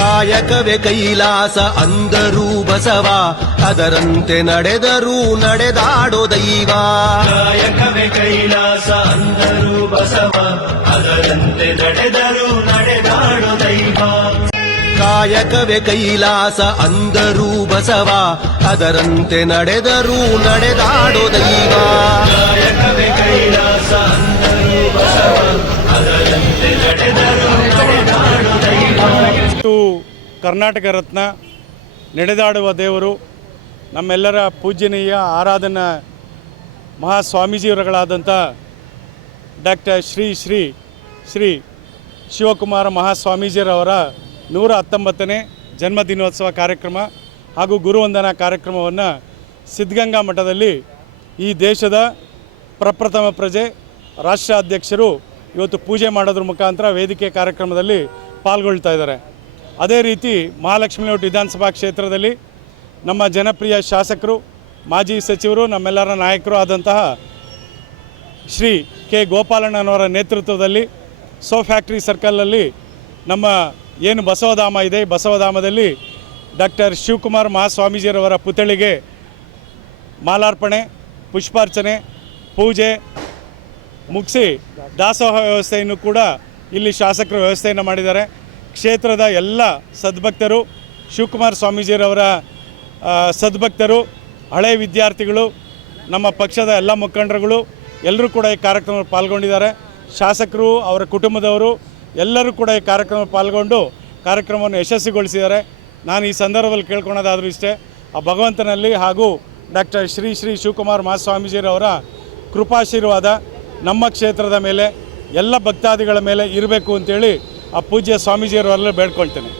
ಕಾಯಕವೇ ಕೈಲಾಸ ಅಂದರೂ ಬಸವ, ಅದರಂತೆ ನಡೆದರೂ ನಡೆದಾಡೋ ದೈವ. ಕಾಯಕವೇ ಕೈಲಾಸ ಅಂದರೂ ಬಸವ, ಅದರಂತೆ ನಡೆದರೂ ನಡೆದಾಡೋ ದೈವ. ಕಾಯಕವೇ ಕೈಲಾಸ ಅಂದರೂ ಬಸವ, ಅದರಂತೆ ನಡೆದರೂ ನಡೆದಾಡೋ ದೈವ. ಕಾಯಕವೇ ಕೈಲಾಸ ಅಂದರೂ ಬಸವ, ಅದರಂತೆ ನಡೆದರೂ ನಡೆದಾಡೋ ದೈವ. ಕರ್ನಾಟಕ ರತ್ನ, ನಡೆದಾಡುವ ದೇವರು, ನಮ್ಮೆಲ್ಲರ ಪೂಜ್ಯನೀಯ ಆರಾಧನಾ ಮಹಾಸ್ವಾಮೀಜಿಯವರುಗಳಾದಂಥ ಡಾಕ್ಟರ್ ಶ್ರೀ ಶ್ರೀ ಶ್ರೀ ಶಿವಕುಮಾರ ಮಹಾಸ್ವಾಮೀಜಿಯವರ 119ನೇ ಜನ್ಮದಿನೋತ್ಸವ ಕಾರ್ಯಕ್ರಮ ಹಾಗೂ ಗುರುವಂದನಾ ಕಾರ್ಯಕ್ರಮವನ್ನು ಸಿದ್ಧಗಂಗಾ ಮಠದಲ್ಲಿ ಈ ದೇಶದ ಪ್ರಪ್ರಥಮ ಪ್ರಜೆ ರಾಷ್ಟ್ರಾಧ್ಯಕ್ಷರು ಇವತ್ತು ಪೂಜೆ ಮಾಡೋದ್ರ ಮುಖಾಂತರ ವೇದಿಕೆ ಕಾರ್ಯಕ್ರಮದಲ್ಲಿ ಪಾಲ್ಗೊಳ್ತಾ ಇದ್ದಾರೆ. ಅದೇ ರೀತಿ ಮಹಾಲಕ್ಷ್ಮಿ ಲೇಔಟ್ ವಿಧಾನಸಭಾ ಕ್ಷೇತ್ರದಲ್ಲಿ ನಮ್ಮ ಜನಪ್ರಿಯ ಶಾಸಕರು, ಮಾಜಿ ಸಚಿವರು, ನಮ್ಮೆಲ್ಲರ ನಾಯಕರು ಆದಂತಹ ಶ್ರೀ ಕೆ ಗೋಪಾಲಣ್ಣನವರ ನೇತೃತ್ವದಲ್ಲಿ ಫ್ಯಾಕ್ಟ್ರಿ ಸರ್ಕಲಲ್ಲಿ ನಮ್ಮ ಏನು ಬಸವಧಾಮ ಇದೆ, ಬಸವಧಾಮದಲ್ಲಿ ಡಾಕ್ಟರ್ ಶಿವಕುಮಾರ್ ಮಹಾಸ್ವಾಮೀಜಿಯವರ ಪುತ್ಥಳಿಗೆ ಮಾಲಾರ್ಪಣೆ, ಪುಷ್ಪಾರ್ಚನೆ, ಪೂಜೆ ಮುಗಿಸಿ ದಾಸೋಹ ವ್ಯವಸ್ಥೆಯನ್ನು ಕೂಡ ಇಲ್ಲಿ ಶಾಸಕರು ವ್ಯವಸ್ಥೆಯನ್ನು ಮಾಡಿದ್ದಾರೆ. ಕ್ಷೇತ್ರದ ಎಲ್ಲ ಸದ್ಭಕ್ತರು, ಶಿವಕುಮಾರ ಸ್ವಾಮೀಜಿಯವರ ಸದ್ಭಕ್ತರು, ಹಳೆಯ ವಿದ್ಯಾರ್ಥಿಗಳು, ನಮ್ಮ ಪಕ್ಷದ ಎಲ್ಲ ಮುಖಂಡರುಗಳು ಎಲ್ಲರೂ ಕೂಡ ಈ ಕಾರ್ಯಕ್ರಮದಲ್ಲಿ ಪಾಲ್ಗೊಂಡಿದ್ದಾರೆ. ಶಾಸಕರು, ಅವರ ಕುಟುಂಬದವರು ಎಲ್ಲರೂ ಕೂಡ ಈ ಕಾರ್ಯಕ್ರಮದಲ್ಲಿ ಪಾಲ್ಗೊಂಡು ಕಾರ್ಯಕ್ರಮವನ್ನು ಯಶಸ್ವಿಗೊಳಿಸಿದ್ದಾರೆ. ನಾನು ಈ ಸಂದರ್ಭದಲ್ಲಿ ಕೇಳ್ಕೊಳೋದಾದರೂ ಇಷ್ಟೇ, ಆ ಭಗವಂತನಲ್ಲಿ ಹಾಗೂ ಡಾಕ್ಟರ್ ಶ್ರೀ ಶ್ರೀ ಶಿವಕುಮಾರ ಮಹಾಸ್ವಾಮೀಜಿಯವರ ಕೃಪಾಶೀರ್ವಾದ ನಮ್ಮ ಕ್ಷೇತ್ರದ ಮೇಲೆ, ಎಲ್ಲ ಭಕ್ತಾದಿಗಳ ಮೇಲೆ ಇರಬೇಕು ಅಂತೇಳಿ ಆ ಪೂಜ್ಯ ಸ್ವಾಮೀಜಿಯವರೆಲ್ಲ ಬೇಡ್ಕೊಳ್ತೇನೆ.